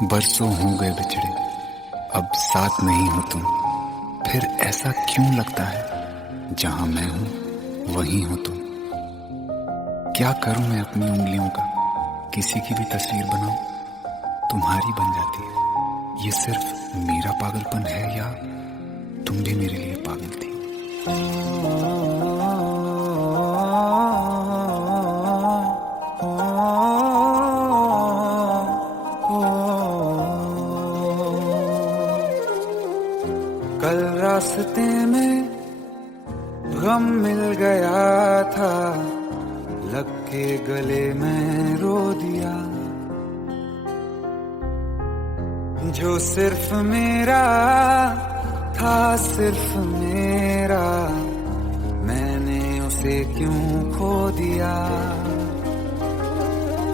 बरसों हो गए बिछड़े, अब साथ नहीं हो तुम। फिर ऐसा क्यों लगता है जहां मैं हूं वहीं हो तुम। क्या करूं मैं अपनी उंगलियों का, किसी की भी तस्वीर बनाऊं तुम्हारी बन जाती है। ये सिर्फ मेरा पागलपन है या तुम भी मेरे लिए पागल थी। कल रास्ते में गम मिल गया था, लग के गले में रो दिया। जो सिर्फ मेरा था, सिर्फ मेरा, मैंने उसे क्यों खो दिया।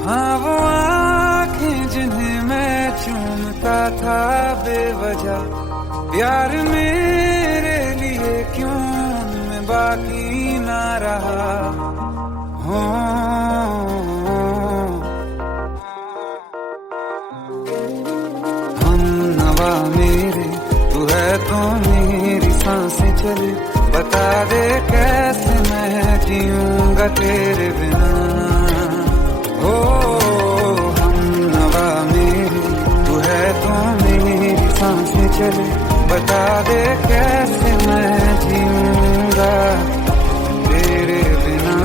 हाँ वो आँखें जिन्हें मैं चूमता था बेवजह, प्यार मेरे लिए क्यों उनमें बाकी ना रहा। हो हम नवा मेरे, तू है तो मेरी सांसें चले। बता दे कैसे मैं जीऊंगा तेरे बिना। हो हम नवा मेरे, तू है तो मेरी सांसें चले। बता दे कैसे मैं जीऊंगा तेरे बिना।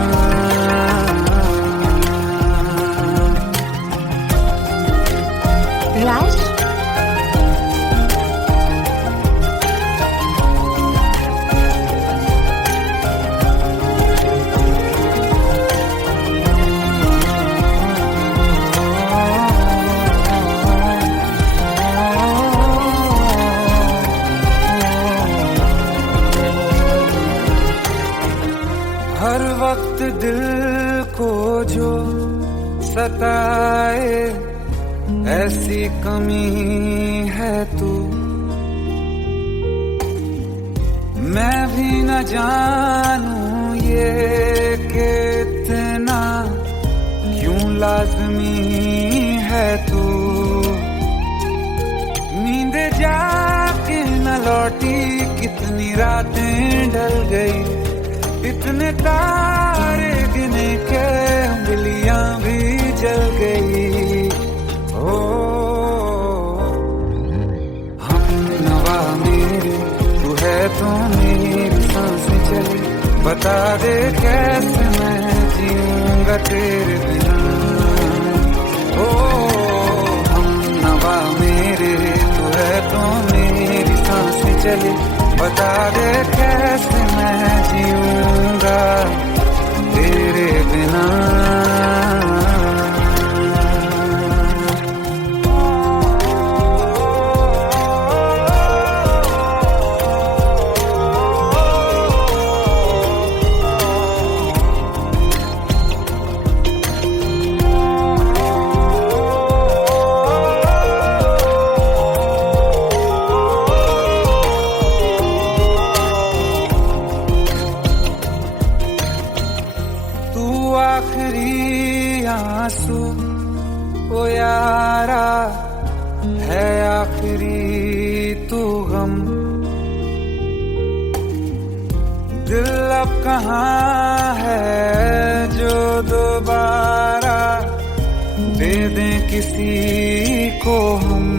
राज, हर वक्त दिल को जो सताए, ऐसी कमी है तू। मैं भी न जानूं ये कि इतना क्यों लाज़मी है तू। नींद जाके न लौटी, कितनी रातें ढल गई। इतने तारे गिने के उंगलियां भी जल गई। ओ हम नवा मेरे, तू है तो मेरी सांसें चली। बता दे कैसे मैं जीऊंगा तेरे बिना। ओ हम नवा मेरे, तू है तो मेरी सांसें चली। बता दे कैसे मैं जीऊंगा तेरे बिना। आखिरी आंसू ओ यारा है, आखिरी तू गम। दिल अब कहाँ है जो दोबारा दे दें किसी को हम।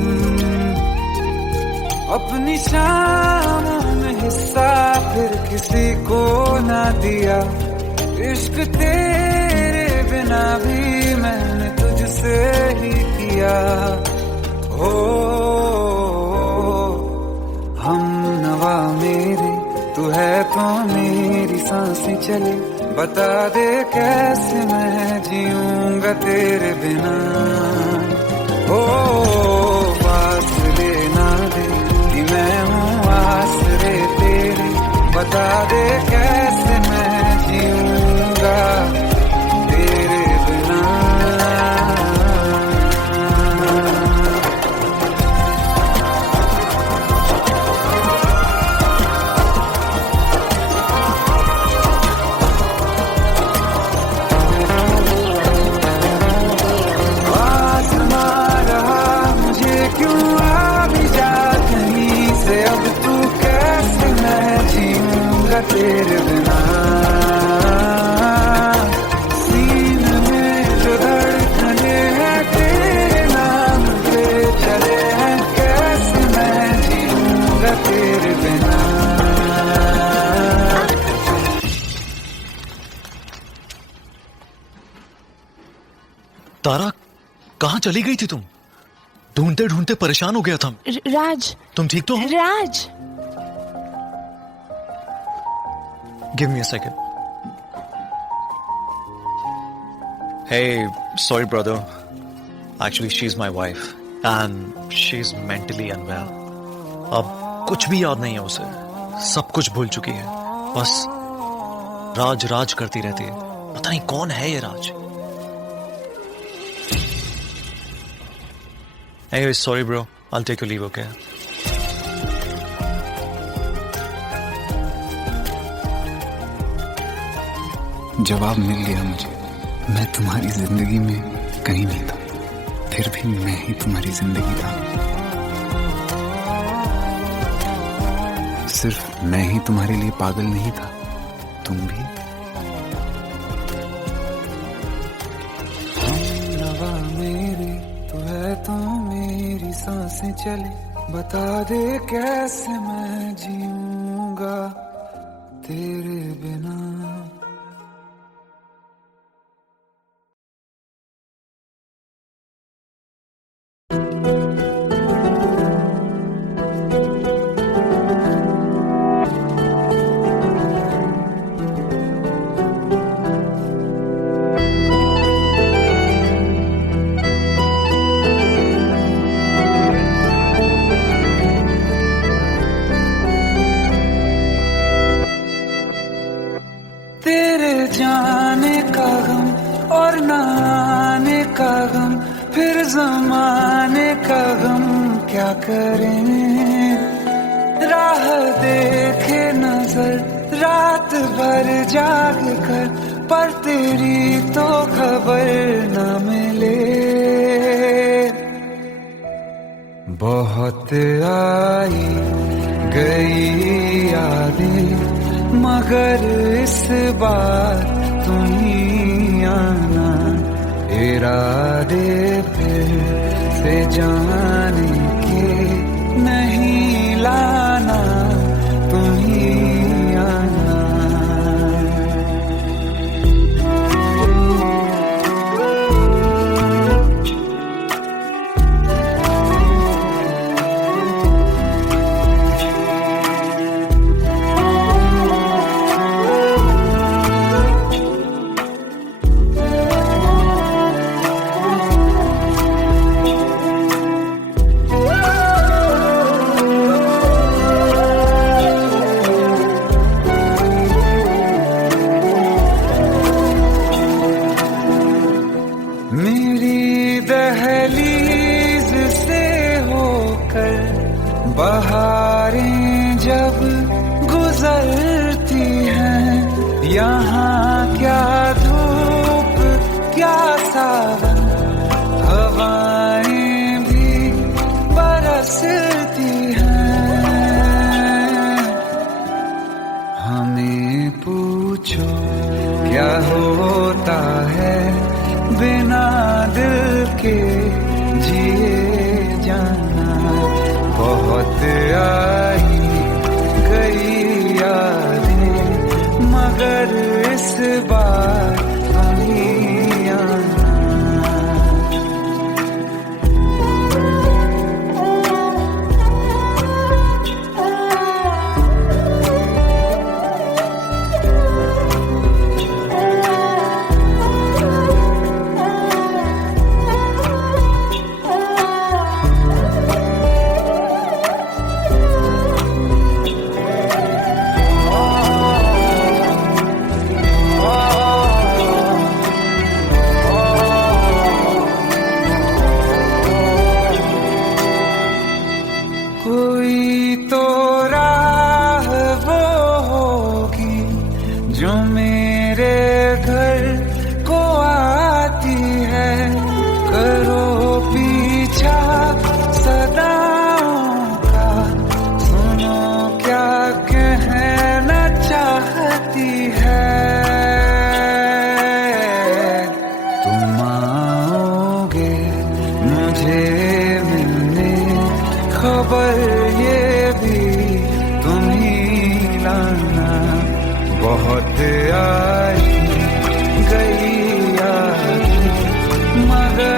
अपनी शामों में हिस्सा फिर किसी को ना दिया। इश्क तेरे बिना भी मैंने तुझसे ही किया। हो हम नवा मेरे, तू है तो मेरी सांसें चले। बता दे कैसे मैं जीऊंगा तेरे बिना। हो फासले ना दे कि मैं हूँ आसरे तेरे। बता दे कैसे मैं जीऊंगा तेरे बिना। आसमां रहा मुझे तारा, कहाँ चली गई थी तुम? ढूंढते ढूंढते परेशान हो गया था। राज, तुम ठीक तो हो? Raj. Give me a second. Hey, sorry brother. Actually, she's my wife and she's mentally unwell. अब कुछ भी याद नहीं है उसे, सब कुछ भूल चुकी है। बस राज राज करती रहती है। पता नहीं कौन है ये राज। Anyway, sorry bro. I'll take your leave, okay? जवाब मिल गया मुझे। मैं तुम्हारी जिंदगी में कहीं नहीं था, फिर भी मैं ही तुम्हारी जिंदगी था। सिर्फ मैं ही तुम्हारे लिए पागल नहीं था, तुम भी। हमनवा मेरी तू है, तो मेरी सांसें चले, बता दे कैसे मैं जीऊंगा तेरे बिना। तेरे जाने का गम और न आने का गम, फिर जमाने का गम क्या करें। राह देखे नजर रात भर जाग कर, पर तेरी तो खबर न मिले। बहुत आई गई यादें, मगर इस बार तुम ही आना। इरादे फिर से जाने के नहीं लाना, तुम ही आना। मेरी दहलीज से होकर बहारें जब गुजरती हैं, यहाँ क्या धूप क्या सावन, हवाएं भी बरसती हैं। हमें पूछो क्या होता है बिना दिल के जिए जाना। बहुत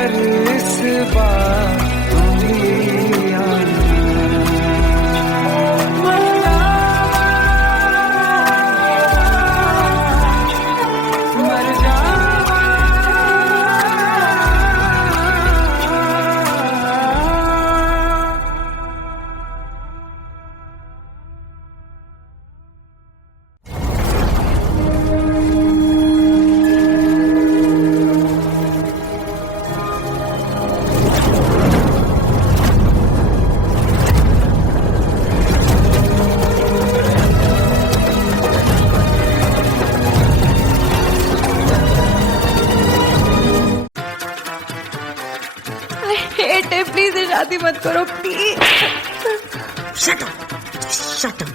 पर इस बार तुम ही आना। मर जावा हेट है, प्लीज शादी मत करो please. Shut up! Shut up!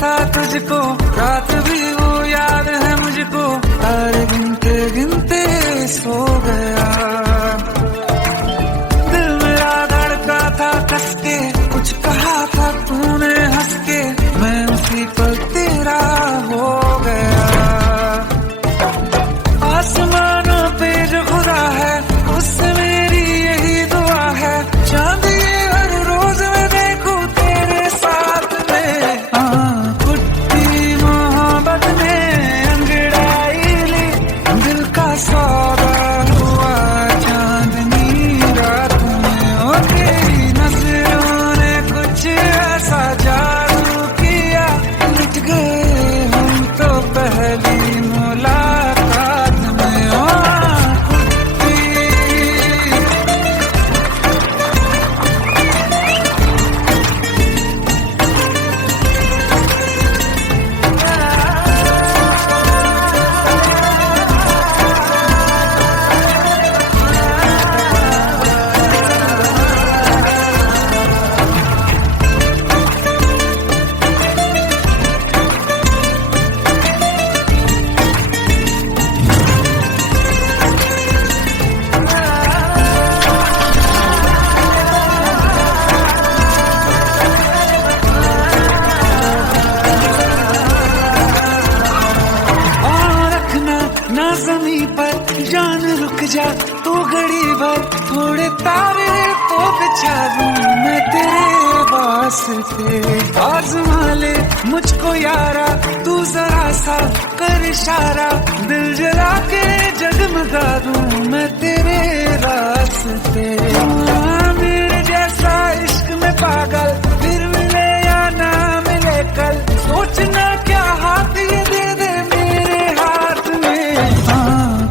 था तुझको रात भी वो याद है मुझको, तारे गिनते गिनते सो गया। दिल मेरा धड़का था कस के, कुछ कहा था तूने हंस के, मैं उसी पल तेरा हो गया। आसमानों पे जो खुदा है उससे मेरी यही दुआ है, चांद ये हर रोज मैं देखूं तेरे साथ में। सौदा हुआ चांदनी रात में, और तेरी नजरों ने कुछ ऐसा जादू किया, मिट गए हम तो पहली मुलाकात में। ना ज़मीं पर जान रुक जा तू घड़ी भर, थोड़े तारे तो बिछा दूं मैं तेरे वास्ते। आज़मा ले मुझको यारा तू जरा सा कर इशारा, दिल जला के जगमगा दूं मैं तेरे रास्ते। मेरे जैसा इश्क में पागल फिर मिले या ना मिले कल, सोचना क्या हाथ ये दे दे मेरे हाथ में।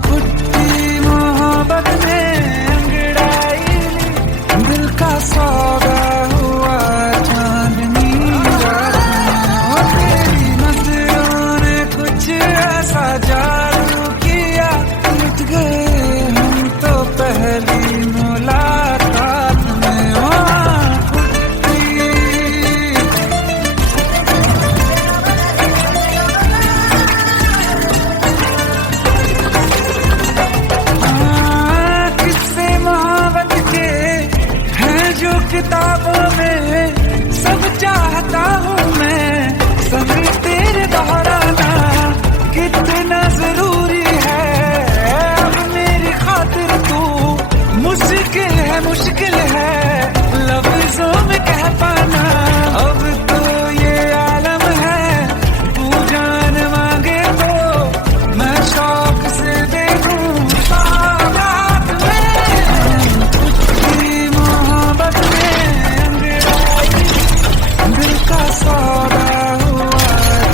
कुट्टी मोहब्बत में अंगड़ाई दिल का सौदा हुआ चांदनी रात में, और तेरी नजरों ने कुछ ऐसा जादू किया, मिट गए हम तो पहली मुलाकात में। किताबों में सब चाहता हूँ मैं, सभी तेरे दोहराना कितना जरूरी है। अब मेरी खातिर तू मुश्किल है लफ्जों में कह पाना। अब तो ये आलम है तू जान मांगे तो मैं शौक से दे दूँ सौगात में। तेरी मोहब्बत दिल का सौदा हुआ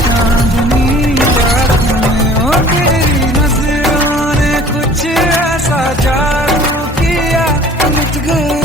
चांदनी रात में, और तेरी नजरों ने कुछ ऐसा जादू किया, मिट गए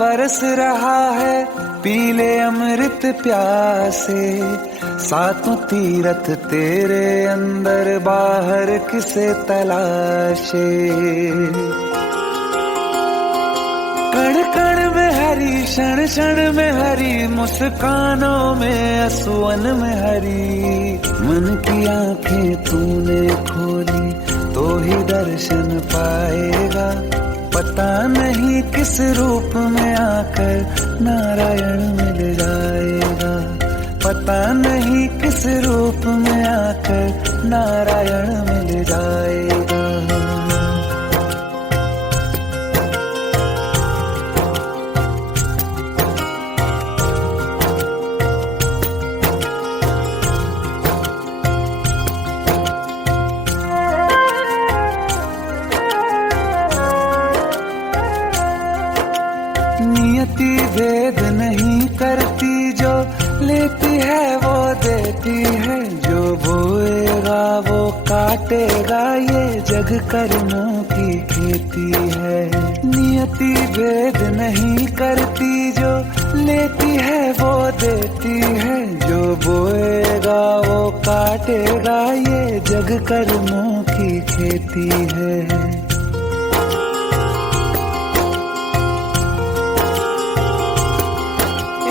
बरस रहा है, पीले अमृत प्यासे। सातों तीरथ तेरे अंदर, बाहर किसे तलाशे। कण कण में हरी, क्षण क्षण में हरी, मुस्कानों में असुवन में हरी। मन की आंखें तूने खोली तो ही दर्शन पाएगा। पता नहीं किस रूप में आकर नारायण मिल जाएगा। पता नहीं किस रूप में आकर नारायण मिल जाएगा। नियति भेद नहीं करती, जो लेती है वो देती है। जो बोएगा वो काटेगा, ये जग कर्मों की खेती है। नियति भेद नहीं करती, जो लेती है वो देती है। जो बोएगा वो काटेगा, ये जग कर्मों की खेती है।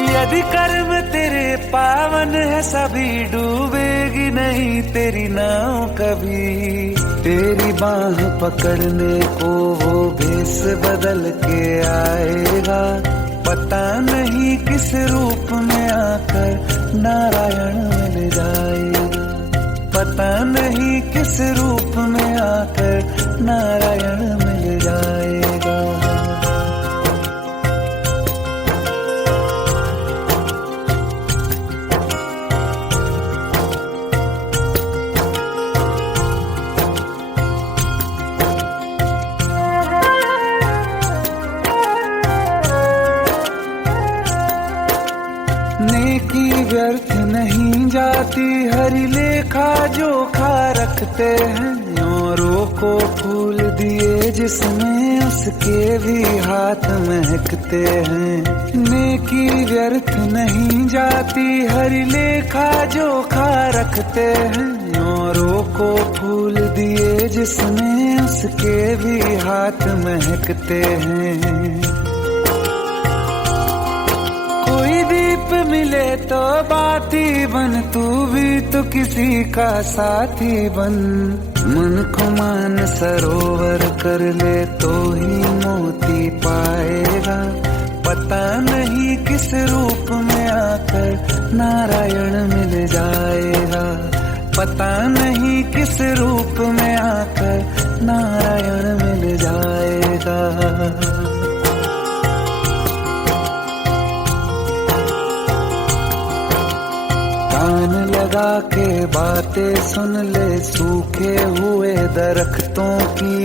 यदि कर्म तेरे पावन है, सभी डूबेगी नहीं तेरी नाव कभी। तेरी बाह पकड़ने को वो भेष बदल के आएगा। पता नहीं किस रूप में आकर नारायण मिल जाएगा। पता नहीं किस रूप में आकर नारायण मिल जाएगा। नेकी व्यर्थ नहीं जाती, हरि लेखा जोखा रखते हैं। औरों को फूल दिए जिसमें, उसके भी हाथ महकते हैं। नेकी व्यर्थ नहीं जाती, हरि लेखा जोखा रखते हैं। औरों को फूल दिए जिसमें, उसके भी हाथ महकते हैं। कोई दीप मिले तो बाती बन, तू भी तो किसी का साथी बन। मन को मान सरोवर कर ले तो ही मोती पाएगा। पता नहीं किस रूप में आकर नारायण मिल जाएगा। पता नहीं किस रूप में आकर नारायण मिल जाएगा। कान लगा के बातें सुन ले, सूखे हुए दरख्तों की।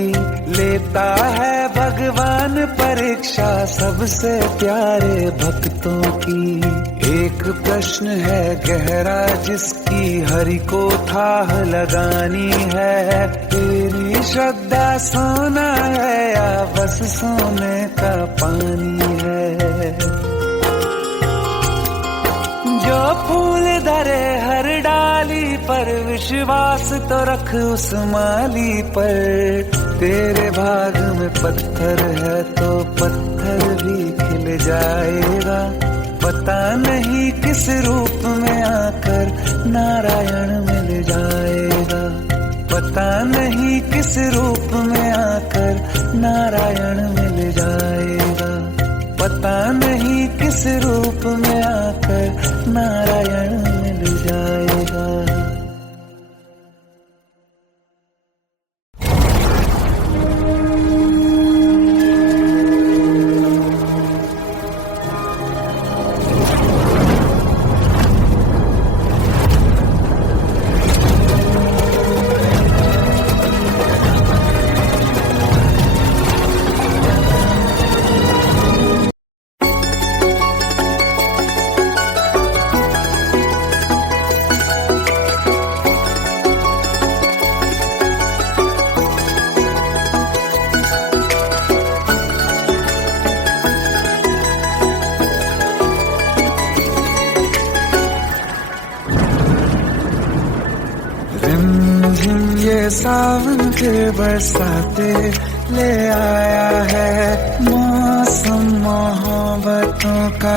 लेता है भगवान परीक्षा सबसे प्यारे भक्तों की। एक प्रश्न है गहरा जिसकी हरि को थाह लगानी है। तेरी श्रद्धा सोना है या बस सोने का पानी है। जो फूल धरे हर डाली पर, विश्वास तो रख उस माली पर। तेरे भाग में पत्थर है तो पत्थर भी खिल जाएगा। पता नहीं किस रूप में आकर नारायण मिल जाएगा। पता नहीं किस रूप में आकर नारायण मिल जाएगा। पता नहीं किस रूप में आकर नारायण मिल जाएगा। ये सावन फिर बरसाते ले आया है। मौसम मोहब्बतों का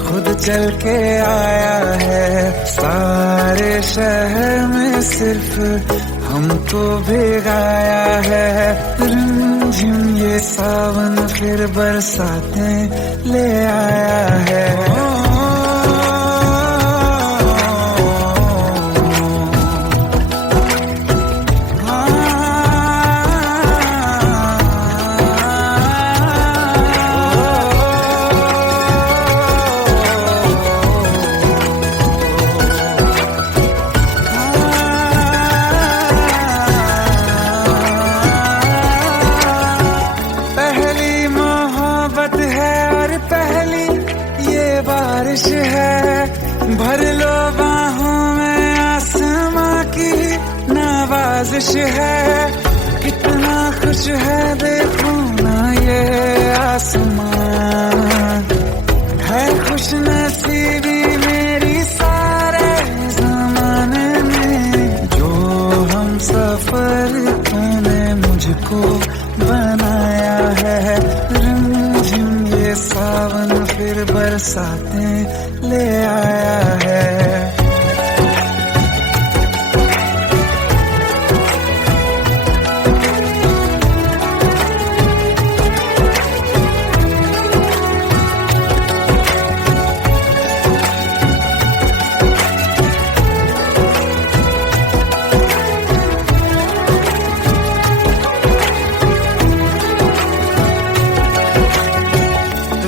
खुद चल के आया है। सारे शहर में सिर्फ हमको भिगाया है। रिमझिम ये सावन फिर बरसाते ले आया है। बारिश है भर लो बाहों में, आसमां की नवाजिश है। कितना खुश है देखो ना ये आसमां, है खुश नसीबी मेरी सारे जमाने में। जो हम सफर तूने मुझको बनाया है। रिमझिम ये सावन फिर बरसाते ले आया है।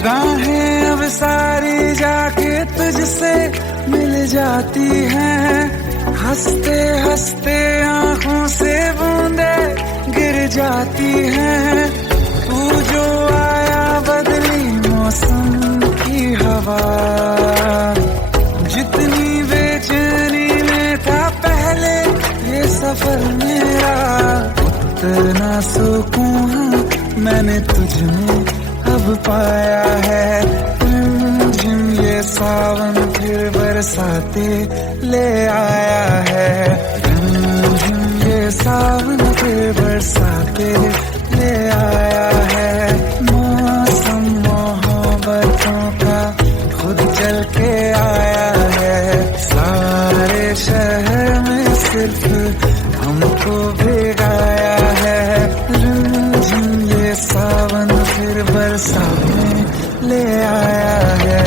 राहें अब सारी जाके तुझसे मिल जाती हैं। हंसते हंसते आंखों से बूंदे गिर जाती हैं। तू जो आया बदली मौसम की हवा, जितनी बेचैनी में था पहले ये सफर मेरा, उतना सुकून मैंने तुझ में अब पाया है। रिमझिम ये सावन फिर बरसाते ले आया है। रिमझिम ये सावन फिर बरसाते ले आया है। मौसम मोहब्बतों का खुद चल के आया है। सारे शहर में सिर्फ हमको भिगाया है। रिमझिम ये सावन फिर बरसाते ले आया है।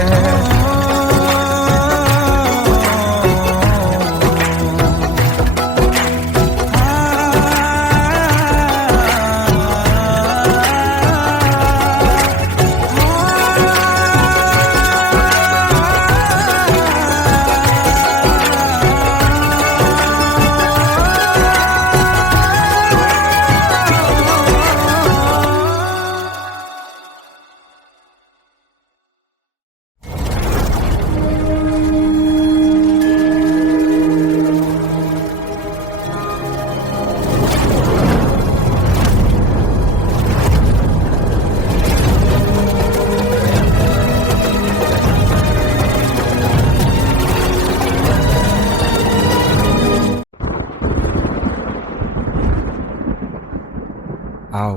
आओ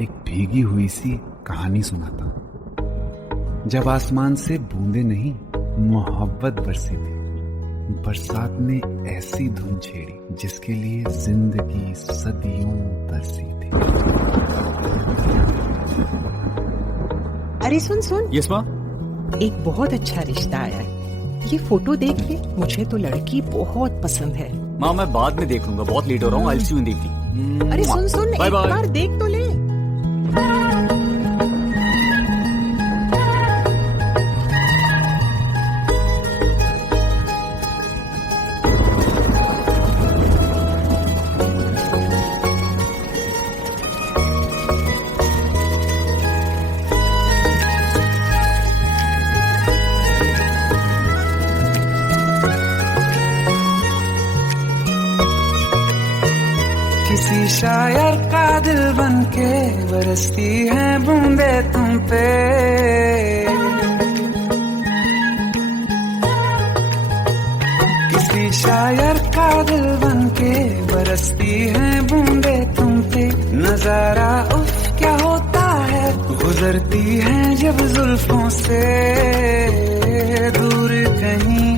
एक भीगी हुई सी कहानी सुनाता हूं। जब आसमान से बूंदे नहीं मोहब्बत बरसी थी, बरसात ने ऐसी धुन छेड़ी जिसके लिए जिंदगी सदियों तरसी थी। अरे सुन सुन, यस माँ। एक बहुत अच्छा रिश्ता आया है, ये फोटो देख ले। मुझे तो लड़की बहुत पसंद है। माँ मैं बाद में देख लूंगा, बहुत लेट हो रहा हूँ। आई सी यू देखती। अरे सुन सुन, एक बार देख तो ले। किसी शायर का दिल बनके बरसती है बूंदे तुम पे। किसी शायर का दिल बन के बरसती हैं बूंदे तुम पे, नजारा उफ क्या होता है, गुजरती हैं जब जुल्फों से दूर कहीं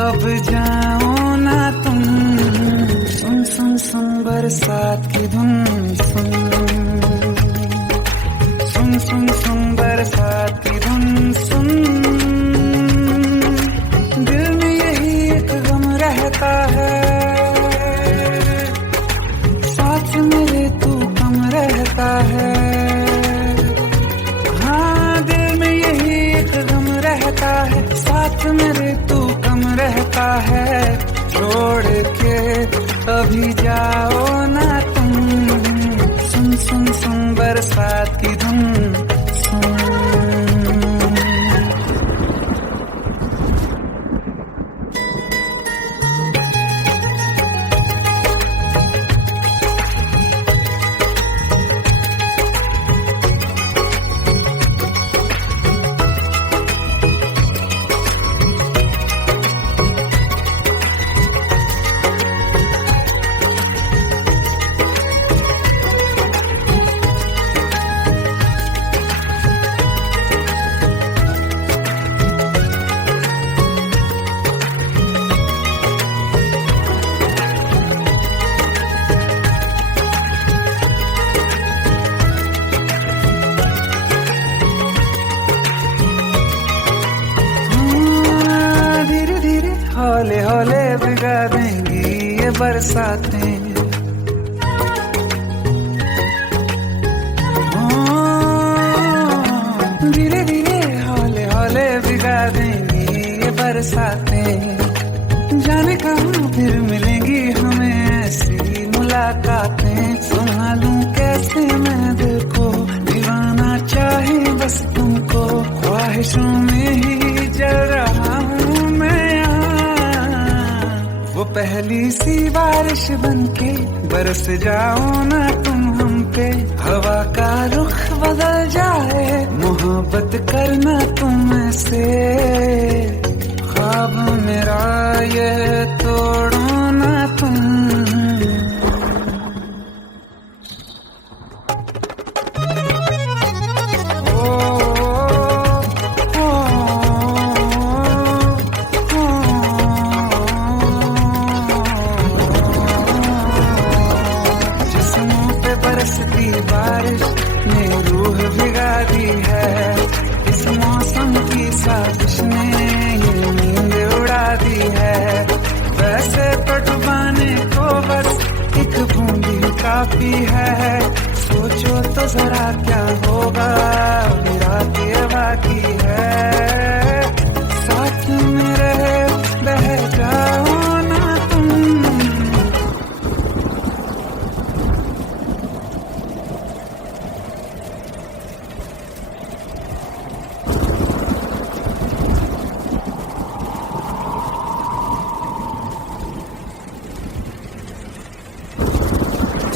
अब जाओ ना तुम। सुन सुन सुन बरसात की धुन, सुन सुन सुन सुन बरसात की धुन, सुन दिल में यही एक गम रहता है, साथ मेरे तू कम रहता है। हाँ दिल में यही एक गम रहता है, साथ मेरे तू कम रहता है। छोड़ के अभी जाओ ना तुम, सुन सुन सुन बरसात की धुन, सुन। हौले हौले भिगा देंगी ये बरसातें, धीरे धीरे हौले हौले भिगा देंगी ये बरसातें। जाने कहाँ फिर मिलेंगी हमें ऐसी मुलाकातें, संभालूं कैसे मैं दिल को, दीवाना चाहे बस तुमको, ख्वाहिशों में ही जल रहा हूँ मैं। वो पहली सी बारिश बनके बरस जाओ ना तुम हम पे, हवा का रुख बदल जाए, मोहब्बत करना तुम से, ख्वाब मेरा ये तोड़ो ना तुम। बरसती बारिश ने रूह भिगा दी है, इस मौसम की साजिश ने ये नींद उड़ा दी है। वैसे तो डुबाने को बस एक बूंद ही काफी है, सोचो तो जरा क्या होगा रात ये बाकी है, साथ में रहे बह जाओ ना तुम।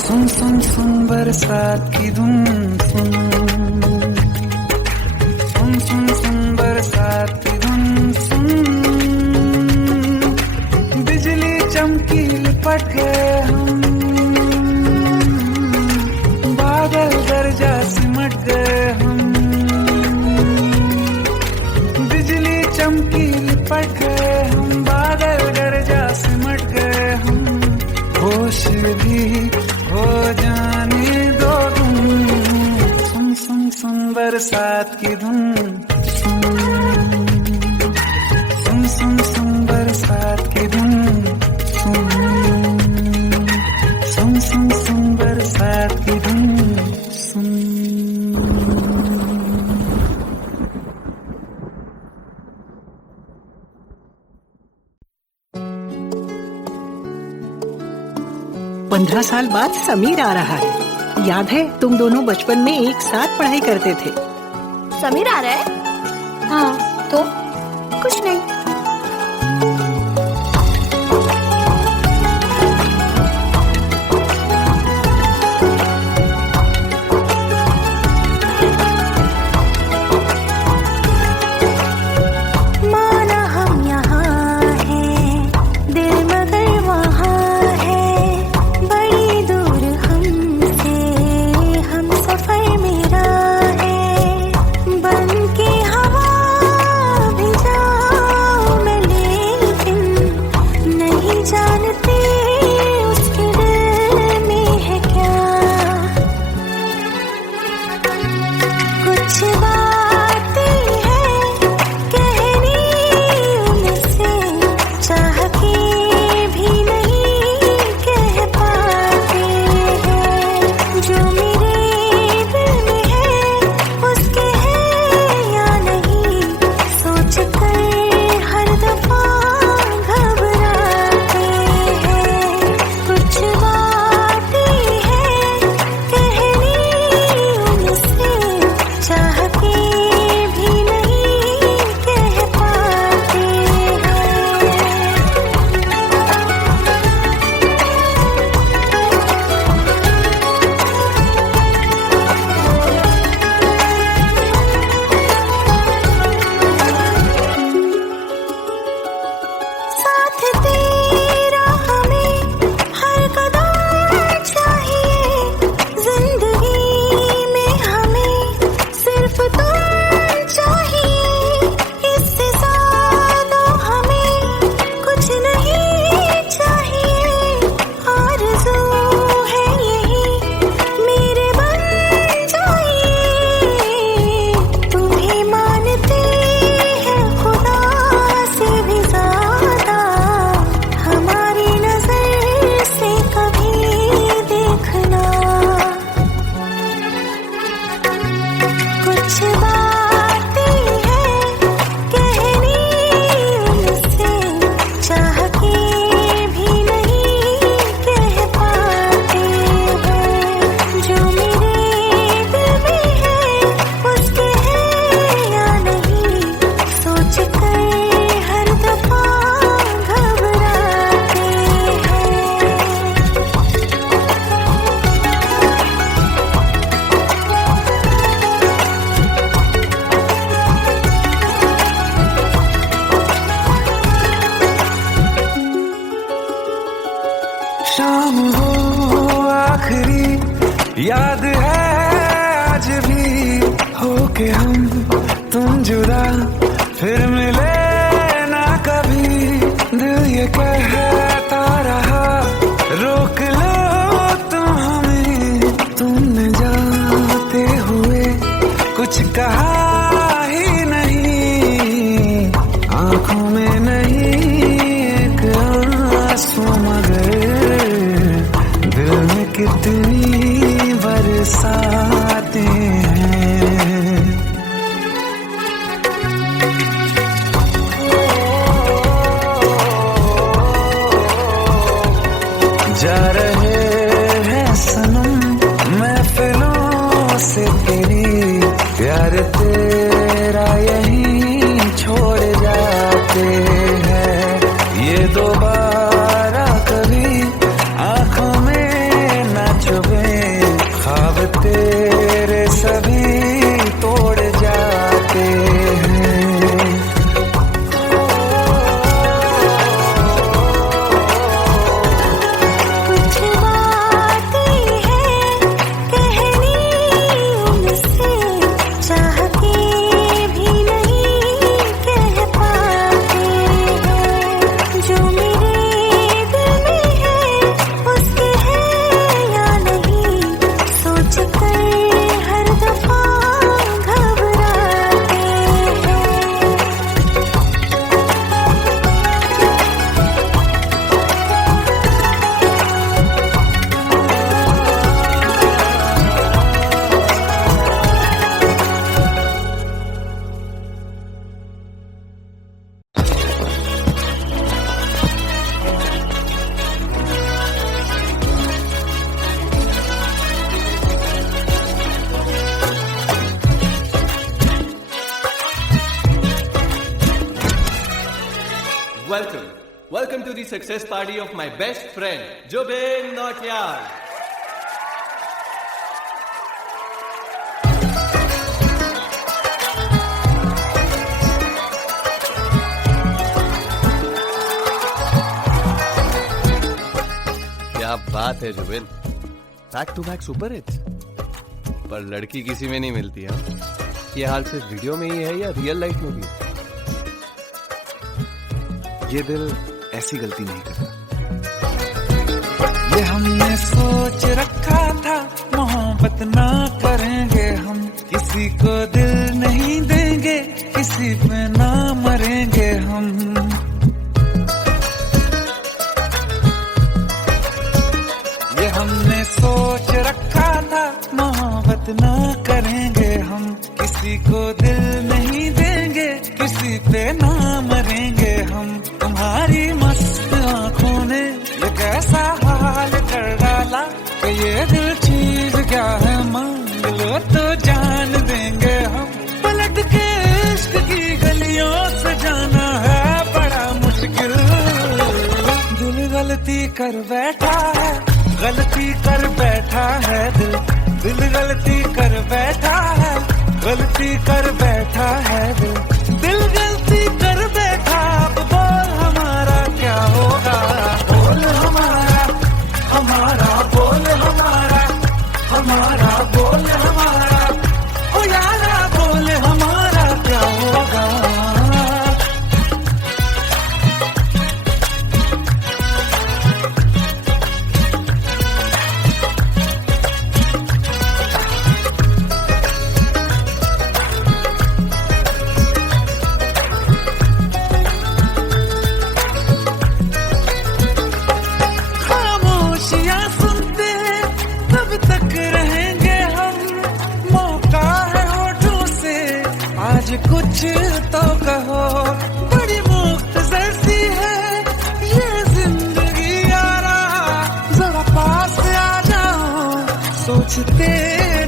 सुन सुन सुन बरसात की धुन, सुन सुन सुन सुन बरसात की धुन, सुन बिजली चमकी लिपट गए हम, बादल गरजा सिमट गए हम, बिजली चमकी लिपट गए हम, बादल गरजा सिमट गए हम। होश भी हो जाने दो तुम, सुन सुन सुन बरसात की धुन, सुन सुन सुन सुन बरसात की धुन, सुन सुन सुन सुन बरसात की धुन, सुन। पंद्रह साल बाद समीर आ रहा है। याद है तुम दोनों बचपन में एक साथ पढ़ाई करते थे। समीर आ रहा है? हाँ तो कुछ नहीं। माना हम यहाँ हैं, दिल मगर वहाँ है। साथ तेरा हमें हर कदम चाहिए, जिंदगी में हमें सिर्फ तुम चाहिए, इससे ज्यादा हमें कुछ नहीं चाहिए, आरज़ू है यही मेरे बन जाइए, तुम्हें मानते हैं खुदा से भी ज्यादा, हमारी नजर से कभी देखना, कुछ बातें हैं कहनी उनसे, चाह के भी नहीं कह पाते हैं, जो मेरे दिल में है उसके है या नहीं, सोच कर हर दफा घबराते हैं। शाम हो आखिरी याद है आज भी, होके हम तुम जुदा फिर मिले ना कभी, दिल ये कहता रहा रोक लो तुम हमें, तुमने जाते हुए कुछ कहा ही नहीं, आंखों में नहीं एक आंसू मगर दिल में कितनी बरसाते हैं। जा रहे हैं सनम महफिलों से तेरी, प्यार तेरा यहीं छोड़ जाते हैं, ये दोबारा कभी आंखों में न चुभे, ख्वाब तेरे सभी तोड़ जाते हैं। कुछ बातें हैं कहनी उनसे, चाह के भी नहीं कह पाते हैं, जो मेरे दिल में है उसके है या नहीं, सोच कर हर दफा घबराते हैं। Welcome to the success party of my best friend, Jobin Nautiyal. क्या बात है Zubin, back to back super hits, पर लड़की किसी में नहीं मिलती है। ये हाल सिर्फ वीडियो में ही है या रियल लाइफ में भी? ये दिल ऐसी गलती नहीं करता। ये हमने सोच रखा था मोहब्बत ना करेंगे हम, किसी को दिल नहीं देंगे, किसी पे ना मरेंगे हम, ये हमने सोच रखा था मोहब्बत ना करेंगे हम, किसी को दिल नहीं देंगे, किसी पे ना मरेंगे हम, तुम्हारी मस्त आंखों ने ये कैसा हाल कर डाला कि ये दिल चीज क्या है, मांग लो तो जान देंगे हम, पलट के इश्क की गलियों से जाना है बड़ा मुश्किल, दिल गलती कर बैठा है, गलती कर बैठा है दिल, दिल गलती कर बैठा है, गलती कर बैठा है दिल, दिल गलती कर बैठा, अब बोल हमारा क्या सोचते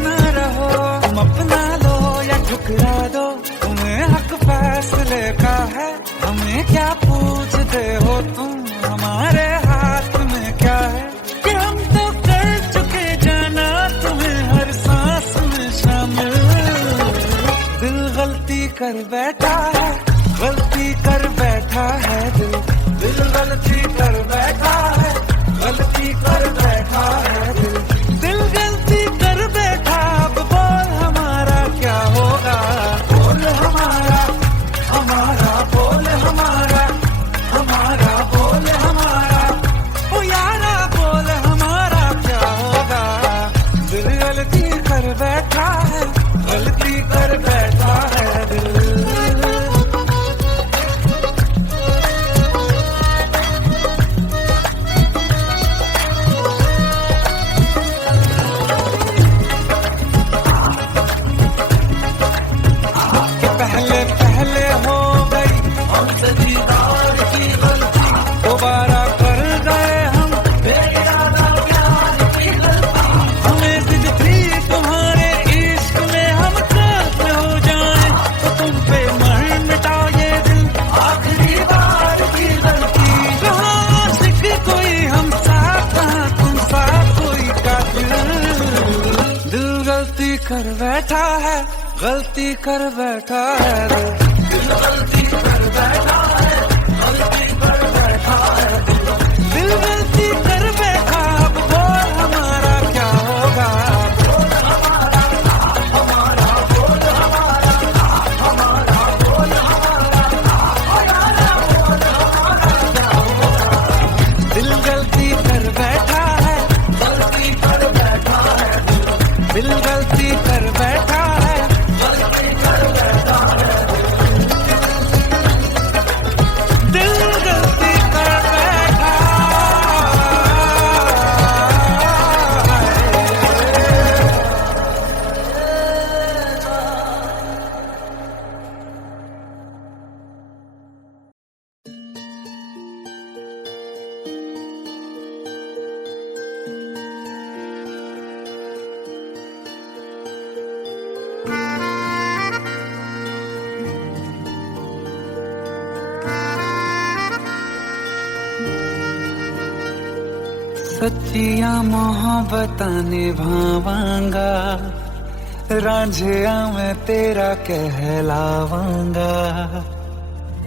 ना रहो, तुम अपना लो या ठुकरा दो, तुम्हें हक फैसले का है, हमें क्या पूछते हो तुम, हमारे हाथ में क्या है कि हम तो कर चुके जाना तुम्हें हर सांस में शामिल। दिल गलती कर बैठा है, गलती कर बैठा है दिल, दिल गलती कर बैठा है, गलती कर बैठा है दिल, दिल गलती कर बैठा। अब बोल हमारा क्या होगा, बोल हमारा, हमारा बोल हमारा, हमारा बोल हमारा, ओ यारा बोल हमारा क्या होगा। दिल गलती कर बैठा है, गलती कर बैठा है दिल। पहले पहले हो गई हमसे दीदार की गलती, दोबारा कर गए हम बेइरादा प्यार की गलती। हमें जिद थी तुम्हारे इश्क में हम काफिर हो जाएं, तो तुम पे मर मिटाओ ये दिल, आखिरी बार की गलती। कहाँ आशिक कोई हम साथ, कहाँ तुम साथ कोई कातिल। दिल गलती कर बैठा है, गलती कर बैठा है दिल गलती कर बैठा है, गलती कर बैठा है दिल गलती कर बैठा। अब बोल हमारा क्या होगा, बोल हमारा, हमारा बोल हमारा, हमारा बोल हमारा, बोल हमारा क्या होगा। दिल गलती कर बैठा है, गलती कर बैठा है दिल गलती कर बैठा है, गलती कर बैठा है दिल गलती कर बैठा सच्चिया मोहब्बतां निभावांगा, रांझिया मैं तेरा कहलावांगा।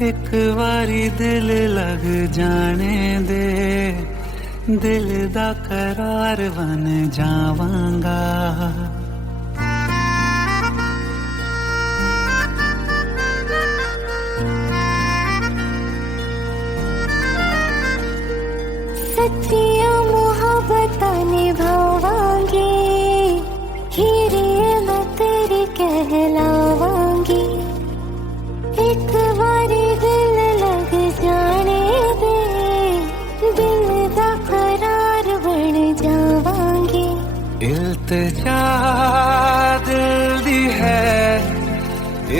एक बारी दिल लग जाने दे, दिल दा करार बन जावांगा। सच्चिया मोहब्बतां निभावांगी, हीरे मैं तेरी कहलावांगी। एक बारी दिल लग जाने दे, दिल दा करार बन जावांगी। इल्तिजा दिल दी है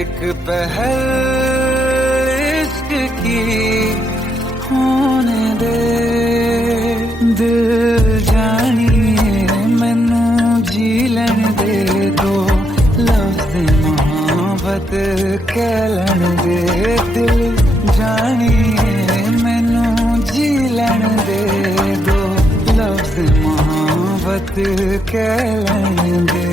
एक पहल इश्क की, होने दे दिल जानिए मैनू जी लैन दे, दो लफ्ज़ मोहब्बत कह लैन दे। दिल जानिए मैनू जी लैन दे, दो लफ्ज़ मोहब्बत कह लैन दे।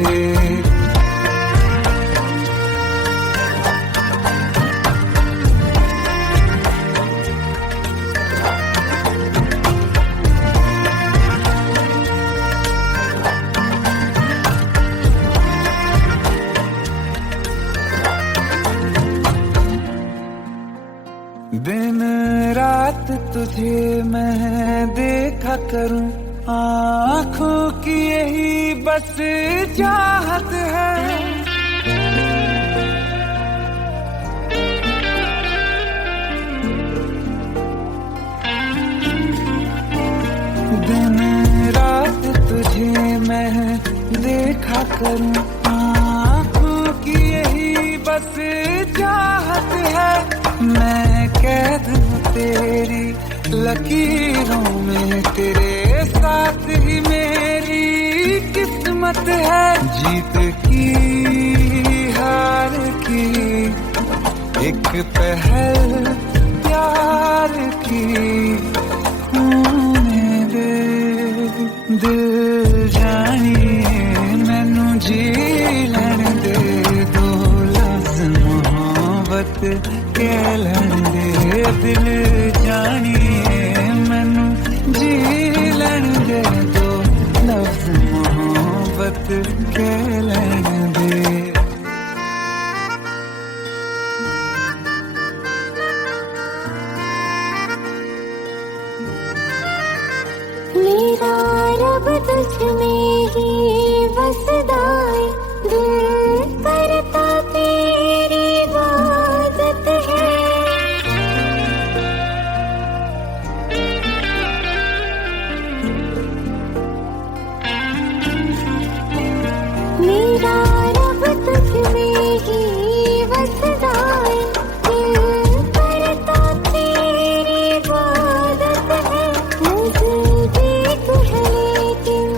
दिन रात तुझे मैं देखा करूं, आँखों की यही बस चाहत है। दिन रात तुझे मैं देखा करूं, आँखों की यही बस चाहत है। मैं कैद हूँ तेरी लकीरों में, तेरे साथ ही मेरी किस्मत कीमत है जीत की हार की, एक पहल प्यार की। होने दे दिल जानिए मैनू जी लैण दे दो लफ्ज़ मोहब्बत कह लैण दे। दिल जानिए मैनू जी लैण दे दो लफ्ज़ मोहब्बत कह लैण दे। मेरा रब तुझ में ही बसदा है, दिल करता तेरी इबादत है। मेरा रब तुझ में ही बसदा है, दिल करता तेरी इबादत है। मुझे देख है लेकिन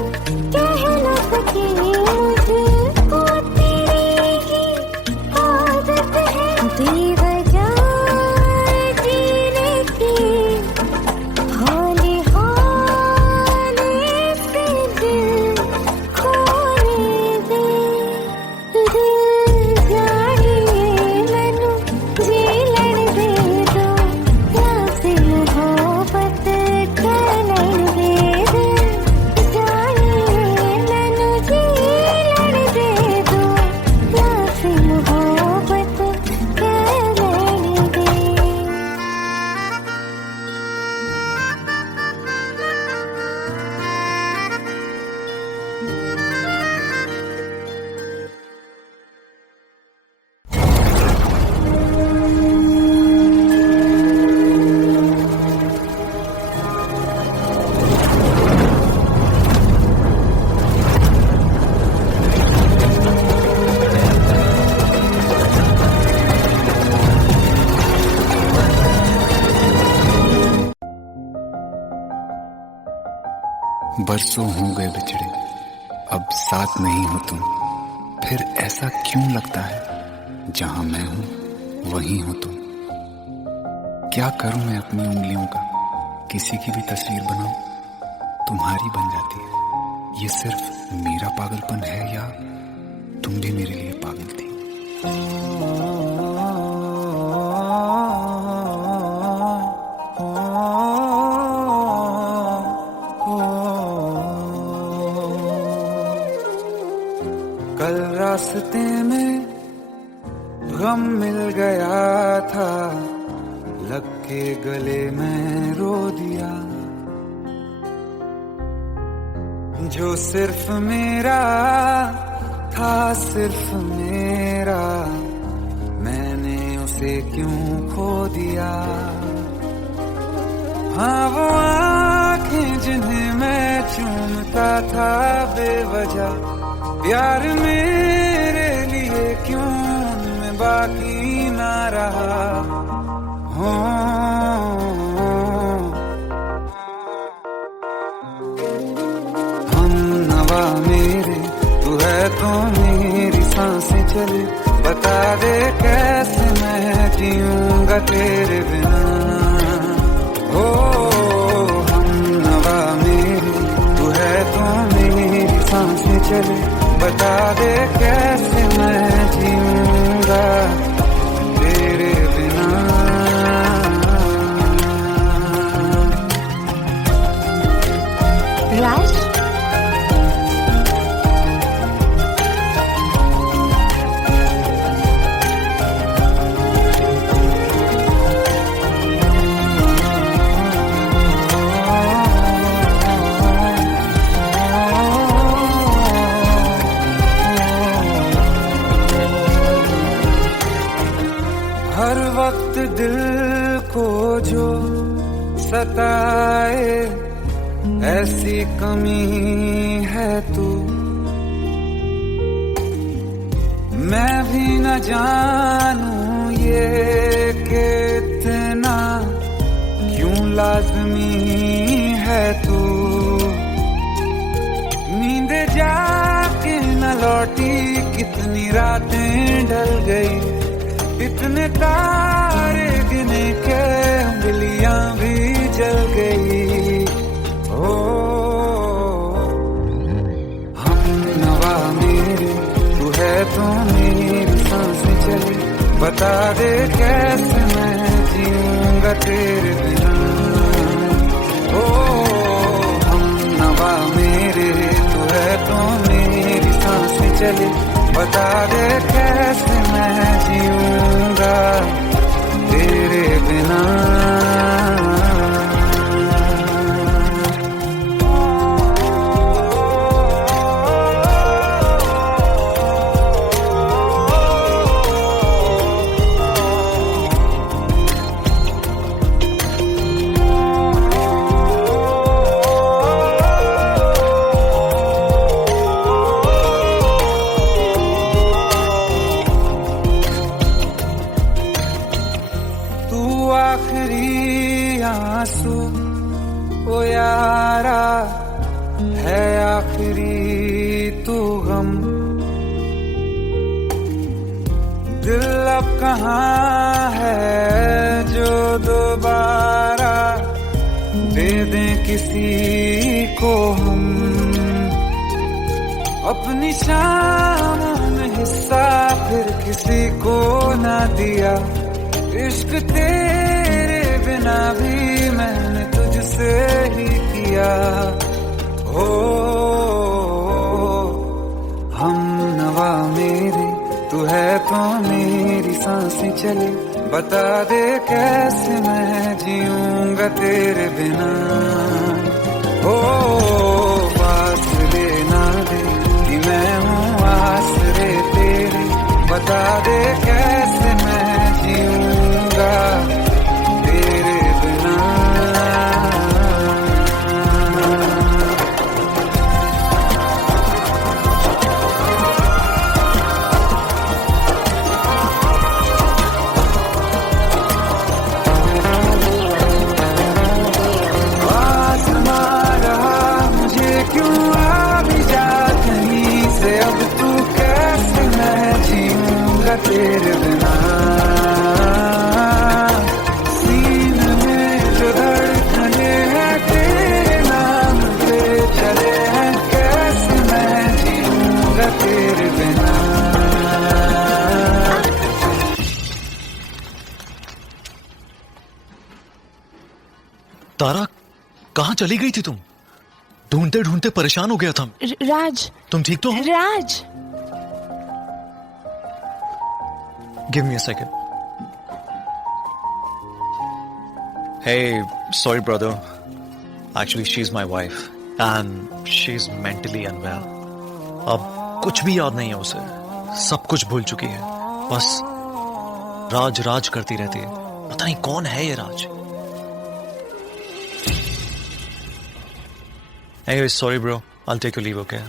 कह न सके, मुझको तेरी ही आदत है। बेवजह जीने की हौले हौले से दिल खोने दे। दिल जानिए मैनू जी लैण दे दो लफ्ज़ मोहब्बत कह लैण दे। दिल जानिए मैनू जी लैण दे दो लफ्ज़ मोहब्बत कह लैण दे। बरसों हो गए बिछड़े, अब साथ नहीं हो तुम। फिर ऐसा क्यों लगता है जहां मैं हूं वहीं हो तुम। क्या करूं मैं अपनी उंगलियों का, किसी की भी तस्वीर बनाऊं तुम्हारी बन जाती है। ये सिर्फ मेरा पागलपन है या तुम भी मेरे लिए पागल थी। कल रास्ते में गम मिल गया था, लग के गले में रो दिया। जो सिर्फ मेरा था सिर्फ मेरा, मैंने उसे क्यों खो दिया। हाँ वो आँखें जिन्हें मैं चूमता था बेवजह, प्यार मेरे लिए क्यों उनमें बाकी ना रहा। हो हम नवा मेरे तू है तो मेरी सांसें चले, बता दे कैसे मैं जीऊंगा तेरे बिना। हो हम नवा मेरे तू है तो मेरी सांसें चले, बता दे कैसे मैं जीऊंगा तेरे बिना। राज हर वक्त दिल को जो सताए ऐसी कमी है तू, मैं भी न जानूं ये कि इतना क्यों लाजमी है तू। नींद जाके लौटी, कितनी रातें ढल गई, इतने तारे गिने के उंगलियां भी जल गई। ओ हम नवा मेरे, तू है तो मेरी सांसें चली, बता दे कैसे मैं जीऊंगा तेरे बिना। ओ हम नवा मेरे, तू है तो मेरी सांसें चली, बता दे कैसे मैं जीऊंगा तेरे बिना। आखिरी आंसू ओ यारा है, आखिरी तू गम, दिल अब कहाँ है जो दोबारा दे दें किसी को हम। अपनी शामों में हिस्सा फिर किसी को ना दिया, इश्क तेरे बिना भी मैंने तुझसे ही किया। ओ हम नवा मेरे, तू है तो मेरी सांसें चली, बता दे कैसे मैं जीऊंगा तेरे बिना। ओ फासले ना दे कि मैं हूँ आसरे तेरे, बता दे कैसे मैं जीऊंगा तेरे बिना। आसमां रहा मुझे क्यों आ भी जा कहीं से, अब तू कैसे मैं जीऊंगा तेरे बिना। सीने में जो धड़कने हैं तेरे नाम पे चले हैं, कैसे मैं जीऊंगा तेरे बिना। तारा, कहाँ चली गई थी तुम? ढूंढते ढूंढते परेशान हो गया था। राज, तुम ठीक तो हो? राज, Give me a second. Hey, sorry brother. Actually, she's my wife and she's mentally unwell. अब कुछ भी याद नहीं है उसे, सब कुछ भूल चुकी है, बस राज राज करती रहती है। पता नहीं कौन है ये राज। Anyway, sorry bro. I'll take your leave, okay?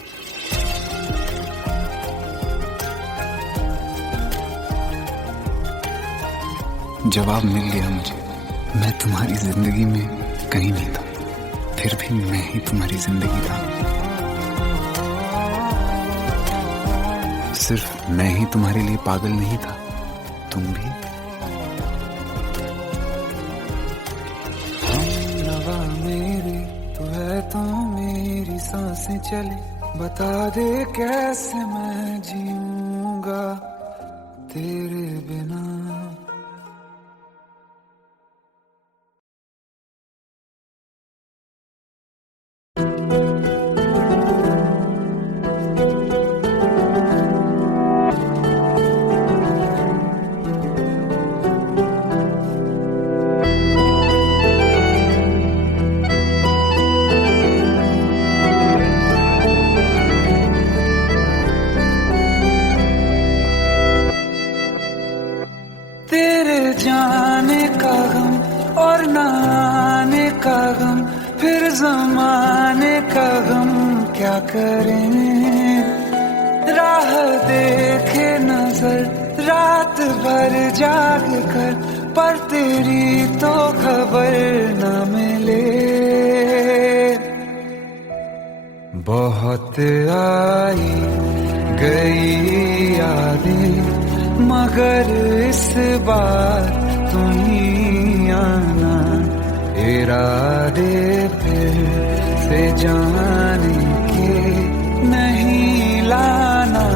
जवाब मिल गया मुझे, मैं तुम्हारी जिंदगी में कहीं नहीं था, फिर भी मैं ही तुम्हारी जिंदगी था। सिर्फ मैं ही तुम्हारे लिए पागल नहीं था, तुम भी। हम नवा मेरे, तू है तो मेरी सांसें चली, बता दे कैसे मैं जीऊंगा तेरे बिना। तेरे जाने का गम और न आने का गम, फिर जमाने का गम क्या करें। राह देखे नजर रात भर जाग कर, पर तेरी तो खबर न मिले। बहुत आई गई यादें मगर इस बार तुम ही आना, इरादे फिर से जाने के नहीं लाना,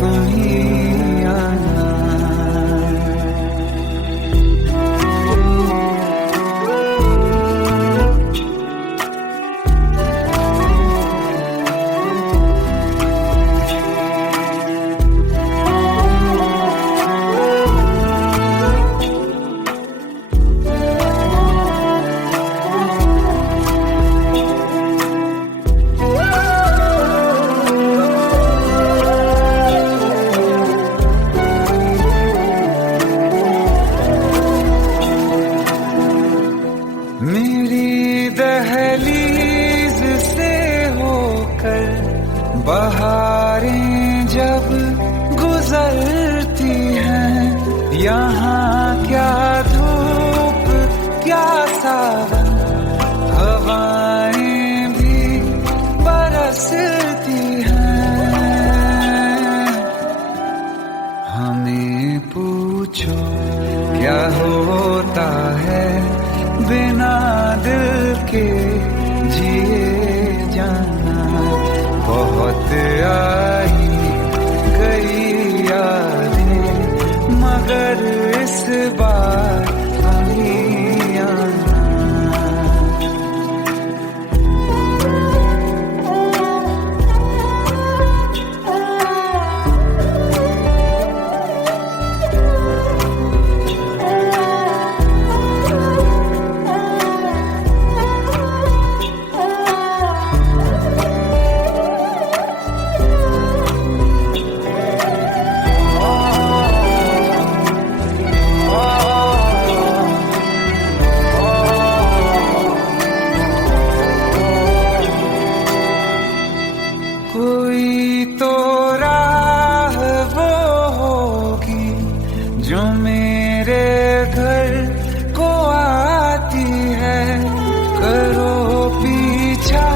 तुम ही आना। मेरी दहलीज से होकर बहारें जब गुजरती हैं, यहाँ क्या धूप क्या सावन, हवाएं भी बरसती हैं। हमें पूछो क्या होता है बिना दिल के जिए जाना, बहुत आई गई यादें मगर इस बार तुम ही आना। कोई तो राह वो होगी जो मेरे घर को आती है, करो पीछा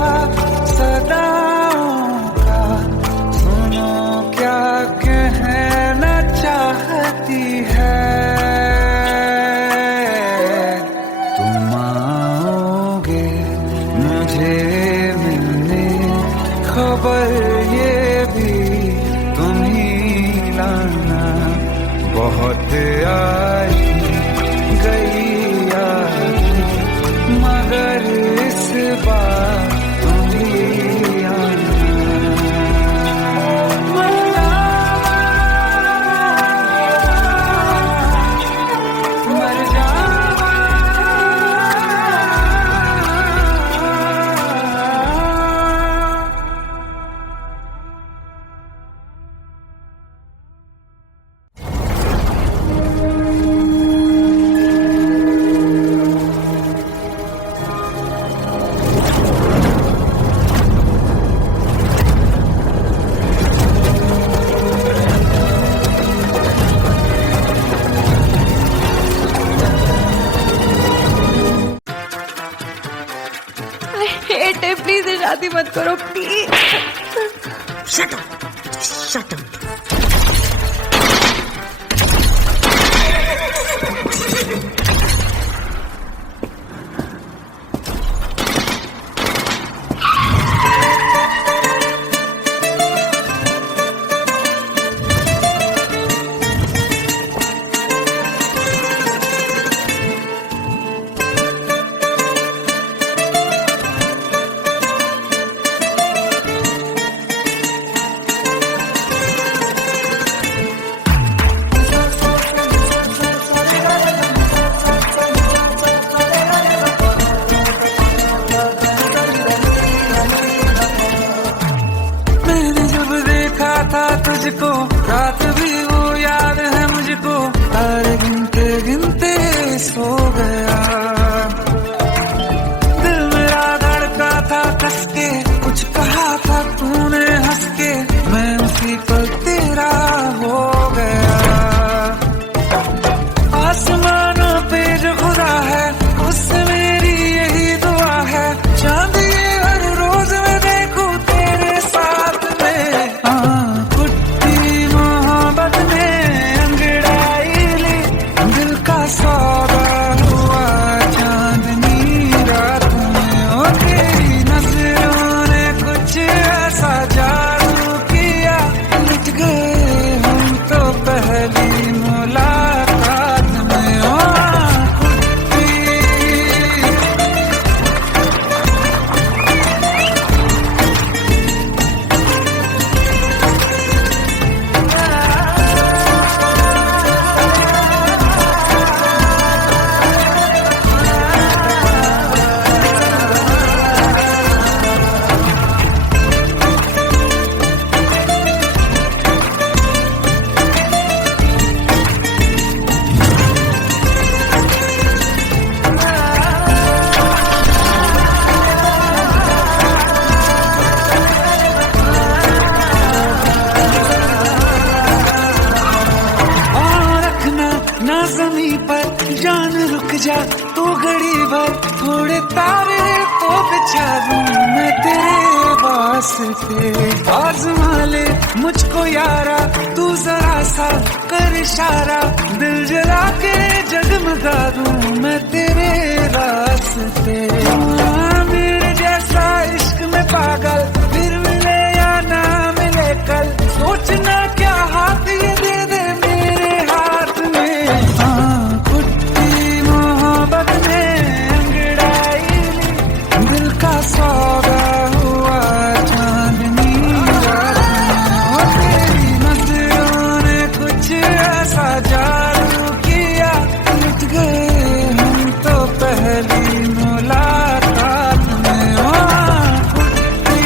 सदाओं का, सुनो क्या कहना चाहती है। तुम आओगे मुझे मिलने, खबर ये भी तुम ही लाना, बहुत आई गई यादें मगर इस बार तुम ही आना। मर जावा प्लीज शादी मत करो please. Shut up. Just shut up. तुझको रात भी वो याद है मुझको, तारे गिनते गिनते सो गया। दिल मेरा धड़का था कस के, कुछ कहा था तूने हंस के, मैं उसी पर तेरा हो गया। आसमानों पे जो खुदा है उससे मेरी यही दुआ है, चांद ये हर रोज मैं देखूं तेरे साथ में। थोड़े तारे तो बिछा दूं मैं तेरे वास्ते। आज़मा ले मुझको यारा तू जरा सा कर इशारा, दिल जला के जगमगा दूं मैं तेरे रास्ते। मेरे जैसा इश्क में पागल फिर मिले या ना मिले कल, सोचना क्या हाथ ये दे दे मेरे हाथ में। हाँ कुट्टी मोहब्बत में अंगड़ाई ली, दिल का सौदा हुआ चांदनी रात में। तेरी नजरों ने कुछ ऐसा जादू किया, लुट गए हम तो पहली मुलाकात में। हाँ कुट्टी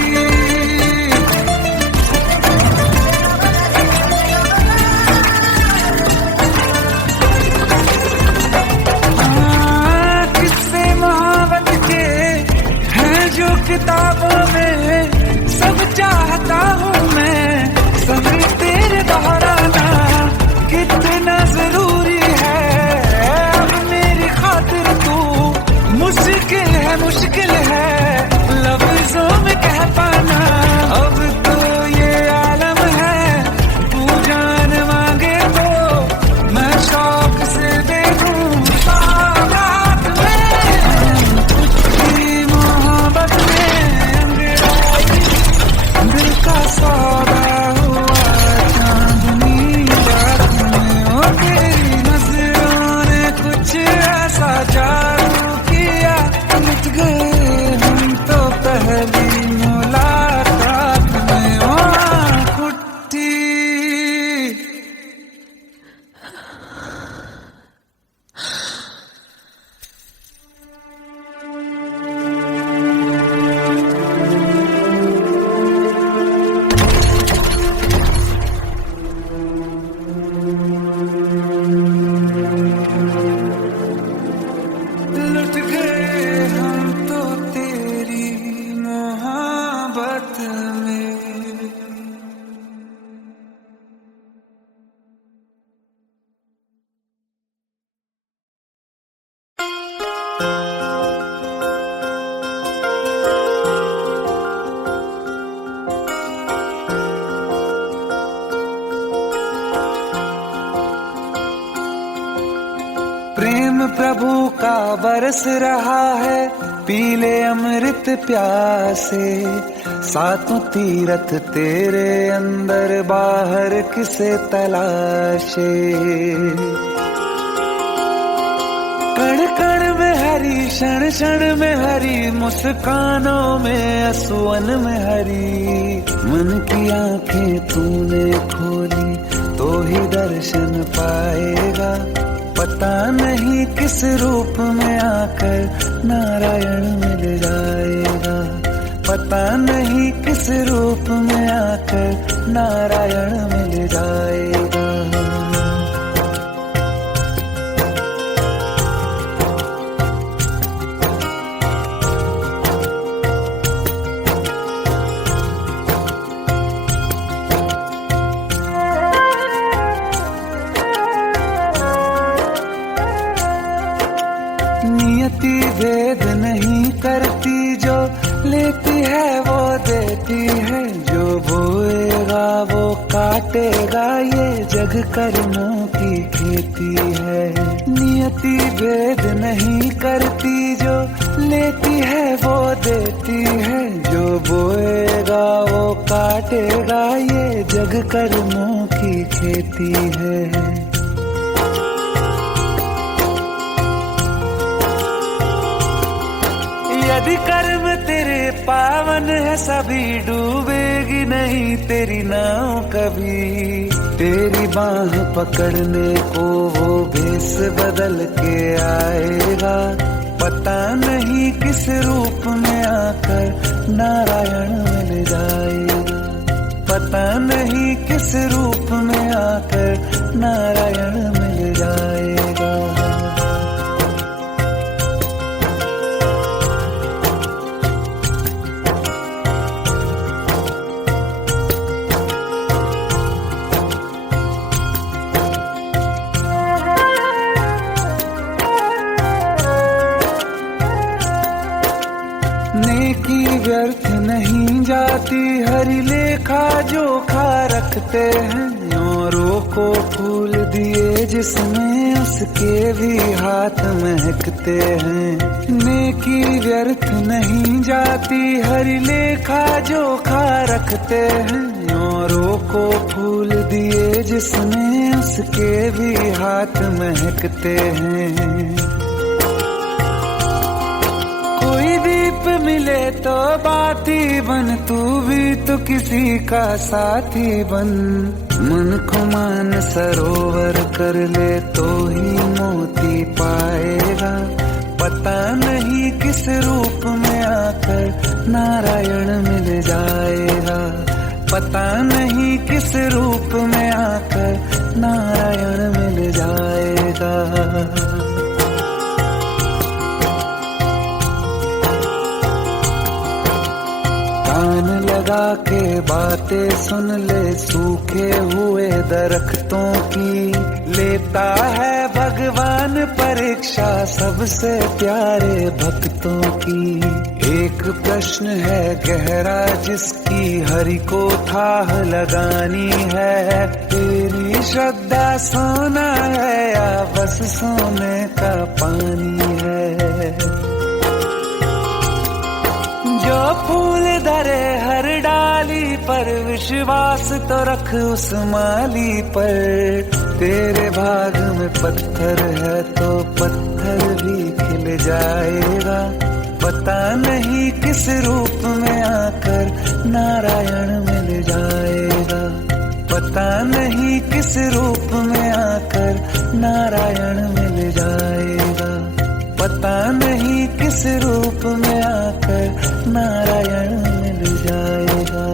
किस्से मोहब्बत के हैं जो किताबों में, सब चाहता हूँ मैं सभी तेरे दोहराना कितना जरूरी है। अब मेरी खातिर तू मुश्किल है लफ्जों में कह पाना। अब तो ये आलम है तू जान मांगे तो मैं शौक से दे दूं सौगात में। कुछ मोहब्बत में अंगड़ाई, दिल का सौदा हुआ चांदनी रात में। ओ तेरी नजरों ने कुछ ऐसा जादू किया, लुट गए हम तो पहली मुलाकात में। ओ कुट्टी लुट गए हम तो तेरी मोहब्बत में। प्रेम प्रभु का बरस रहा है, पीले अमृत प्यासे। सातों तीरथ तेरे अंदर बाहर किसे तलाशे। कण कण में हरी क्षण क्षण में हरी, मुस्कानों में असुवन में हरी। मन की आंखें तूने खोली तो ही दर्शन पाएगा, पता नहीं किस रूप में आकर नारायण मिल जाएगा। पता नहीं किस रूप में आकर नारायण मिल जाएगा। नियति भेद नहीं करती, जो लेती है वो देती है। जो बोएगा वो काटेगा, ये जग कर्मों की खेती है। नियति भेद नहीं करती, जो लेती है वो देती है। जो बोएगा वो काटेगा, ये जग कर्मों की खेती है। यदि कर्म तेरे पावन है, सभी डूबेगी नहीं तेरी नाव कभी। तेरी बाह पकड़ने को वो भेष बदल के आएगा, पता नहीं किस रूप में आकर नारायण मिल जाएगा। पता नहीं किस रूप में आकर नारायण मिल जाएगा। नेकी व्यर्थ नहीं जाती, हरि लेखा जोखा रखते हैं। औरों को फूल दिए जिसमें उसके भी हाथ महकते हैं। नेकी व्यर्थ नहीं जाती, हरि लेखा जोखा रखते हैं। औरों को फूल दिए जिसमें उसके भी हाथ महकते हैं। कोई दीप मिले तो बाती बन, तू भी तो किसी का साथी बन। मन को मान सरोवर कर ले तो ही मोती पाएगा। पता नहीं किस रूप में आकर नारायण मिल जाएगा। पता नहीं किस रूप में आकर नारायण मिल जाएगा। कान लगा के बातें सुन ले सूखे हुए दरख्तों की। लेता है भगवान परीक्षा सबसे प्यारे भक्तों की। एक प्रश्न है गहरा जिसकी हरि को थाह लगानी है। तेरी श्रद्धा सोना है या बस सोने का पानी है। जो फूल धरे हर डाली पर, विश्वास तो रख उस माली पर। तेरे भाग में पत्थर है तो पत्थर भी खिल जाएगा। पता नहीं किस रूप में आकर नारायण मिल जाएगा। पता नहीं किस रूप में आकर नारायण मिल जाएगा। पता नहीं किस रूप में आकर नारायण मिल जाएगा।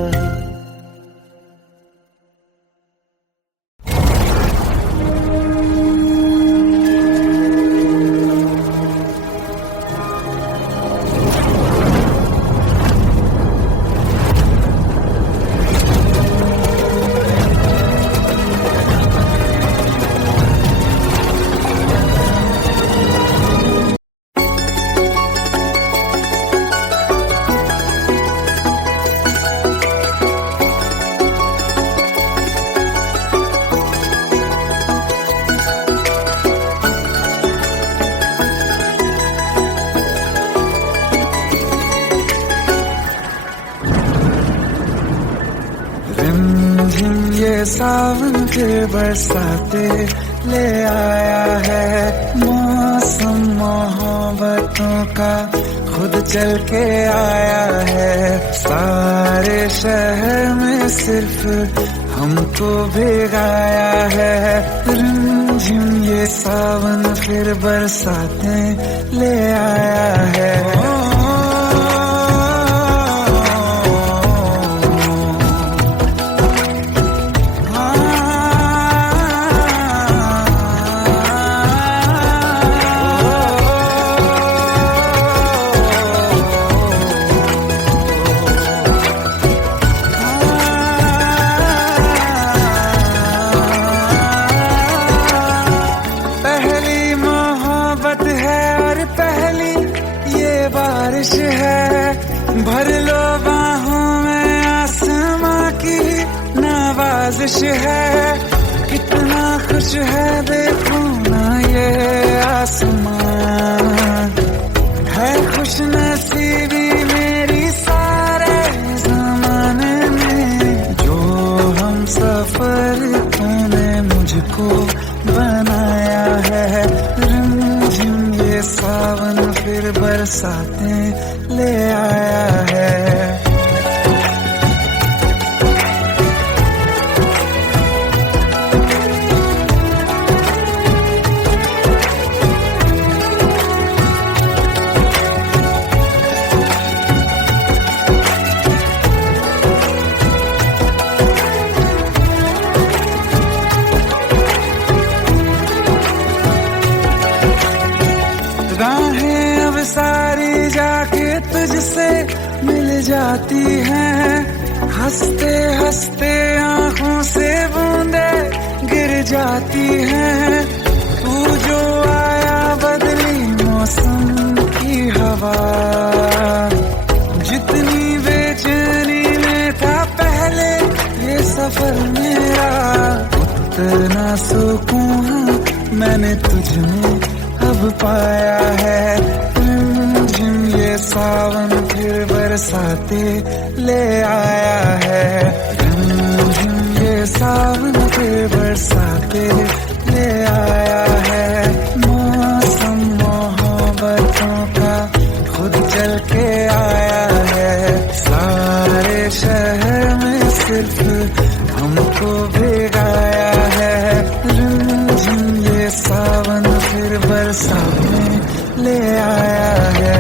सावन के बरसाते ले आया है। मौसम मोहब्बतों का खुद चल के आया है। सारे शहर में सिर्फ हमको भिगाया है। रिमझिम ये सावन फिर बरसाते ले आया है। भर लो बाहों में आसमां की नवाजिश है। कितना खुश है देखो ना ये आसमां। है खुश नसीबी मेरी सारे ज़माने में। जो हम सफर तूने मुझको बनाया है। रिमझिम ये सावन फिर बरसाते ले आया है। राहें अब सारी जाके तुझसे मिल जाती हैं। हंसते हंसते आंखों से बूंदे गिर जाती हैं। तू जो आया बदली मौसम की हवा। इतना सुकून मैंने तुझ में अब पाया है। रिमझिम ये सावन फिर बरसाते ले आया है। रिमझिम ये सावन फिर बरसाते ले आया है। मौसम मोहब्बतों का खुद चल के आया है। सारे शहर में सिर्फ हमको भिगाया है। रिमझिम ये सावन फिर बरसात में ले आया है।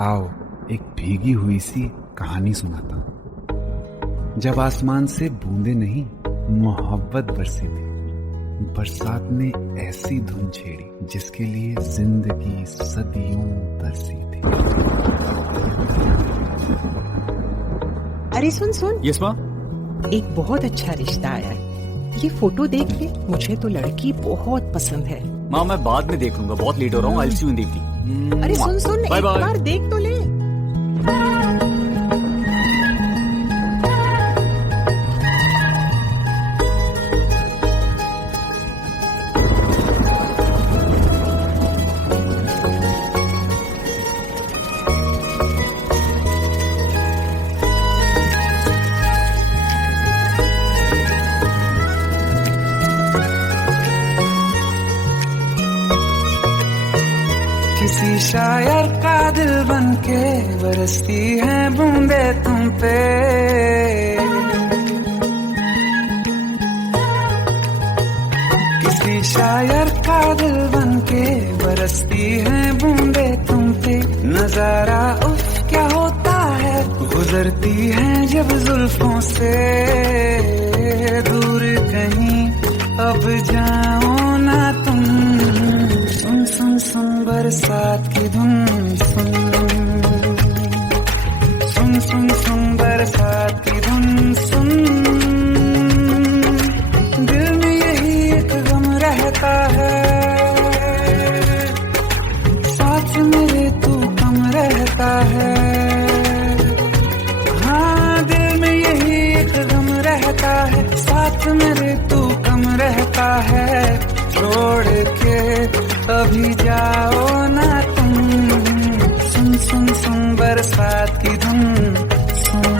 आओ एक भीगी हुई सी कहानी सुनाता हूं। जब आसमान से बूंदे नहीं मोहब्बत बरसी थी। बरसात ने ऐसी धुन छेड़ी जिसके लिए जिंदगी सदियों तरसी थी। अरे सुन सुन, यस माँ। एक बहुत अच्छा रिश्ता आया है। ये फोटो देख ले, मुझे तो लड़की बहुत पसंद है। माँ मैं बाद में देख लूंगा, बहुत लेट हो रहा हूँ। I'll see you in the evening। अरे सुन सुन, Bye एक bye। बार देख तो ले। किसी शायर का दिल बनके बरसती है बूंदे तुम पे। किसी शायर का दिल बनके बरसती है बूंदे तुम पे। नजारा उफ क्या होता है, गुजरती है जब जुल्फों से। दूर कहीं अब जाओ ना तुम। सुन सुन सुन बरसात की धुन सुन। सुन सुन सुन बरसात की धुन सुन। दिल में यही एक गम रहता है, साथ मेरे तू कम रहता है। हाँ दिल में यही एक गम रहता है, साथ मेरे तू कम रहता है। छोड़ के अभी जाओ ना तुम। सुन सुन सुन बरसात की धुन सुन।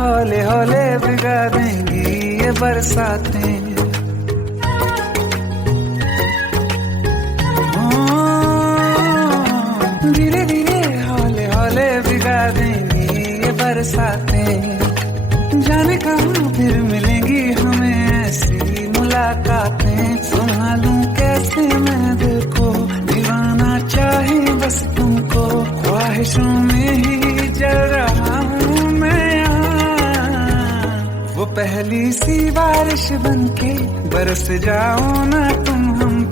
हौले हौले भिगा देंगी ये बरसातें। धीरे धीरे हौले हौले भिगा देंगी ये बरसातें। जाने कहाँ फिर मिलेंगी हमें ऐसी मुलाकातें। संभालूं कैसे मैं दिल को, दीवाना चाहे बस तुमको। ख्वाहिशों में ही जल रहा हूँ मैं यहाँ। वो पहली सी बारिश बनके बरस जाओ ना तुम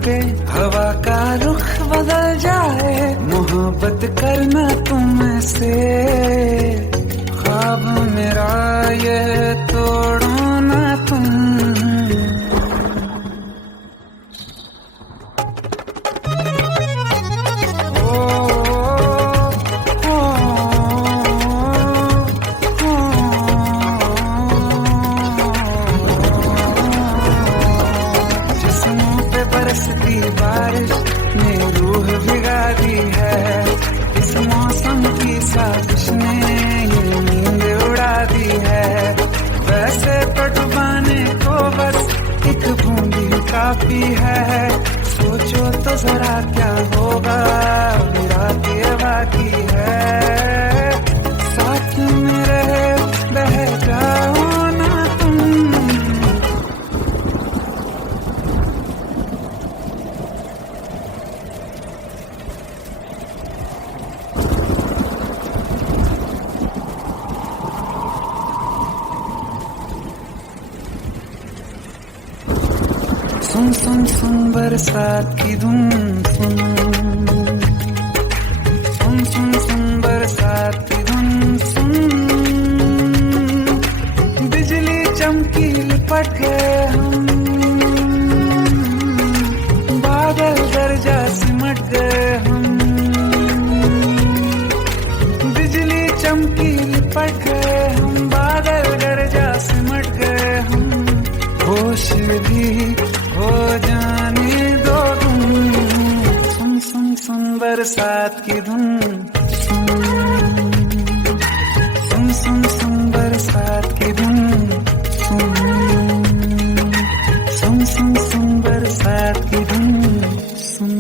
पे हवा का रुख बदल जाए, मोहब्बत करना तुमसे ख्वाब मेरा ये तोड़ो ना तुम। बरसती बारिश ने रूह भिगा दी है, इस मौसम की साजिश ने ये नींद उड़ा दी है। वैसे तो डुबाने को बस एक बूंदी काफी है, सोचो तो जरा क्या होगा रात ये बाकी है। साथ में रहे बह जाओ ना तुम। सुन सुन सुन बरसात की धुन सुन, सुन सुन सुन बरसात की धुन सुन। बिजली चमकी लिपट गए हम, बादल गरजा सिमट गए हम। बिजली चमकी लिपट गए हम, बादल गरजा सिमट गए हम। होश भी हो जाने दो तुम, सुन सुन सुन बरसात की धुन सुन, सुन सुन सुन बरसात की धुन सुन, सुन सुन सुन बरसात की धुन सुन।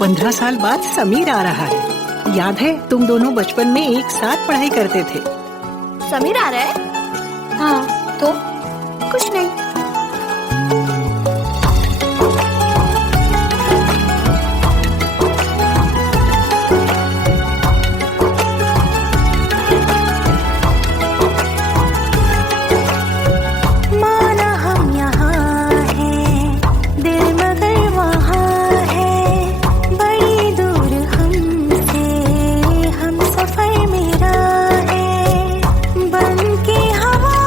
पंद्रह साल बाद समीर आ रहा है। याद है तुम दोनों बचपन में एक साथ पढ़ाई करते थे। समीर आ रहा है? हाँ, तो कुछ नहीं। सफर मेरा है, बन के हवा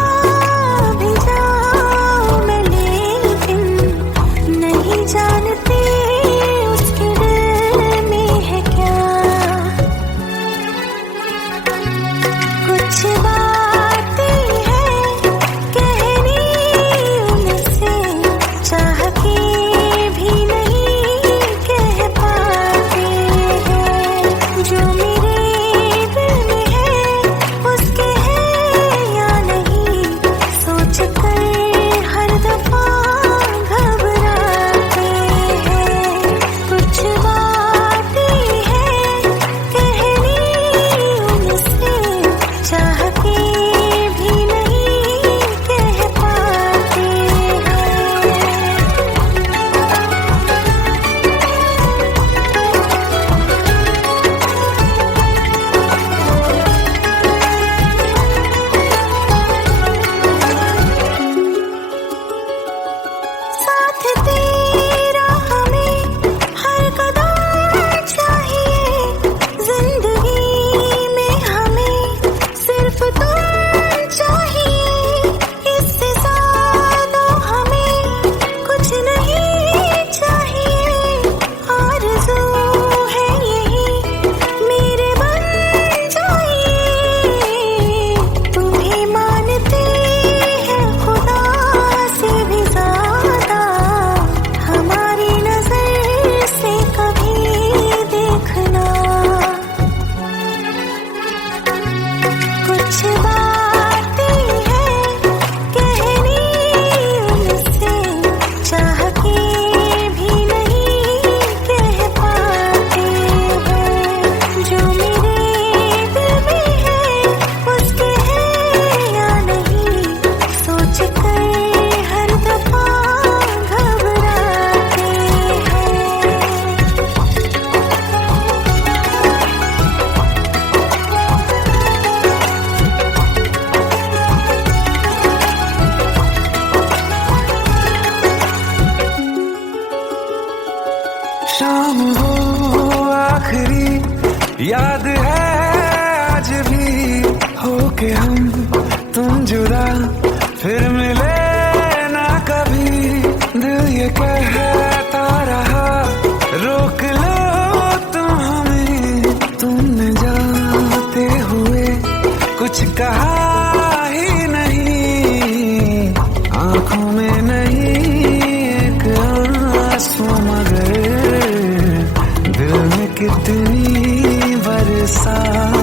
शाम हो आखिरी याद है आज भी हो के हम तुम जुदा फिर मिले ना कभी दिल ये कहता रहा रोक लो तुम हमें तुमने जाते हुए कुछ कहा ही नहीं आंखों में नहीं एक आंसू मगर दिल में कितनी बरसात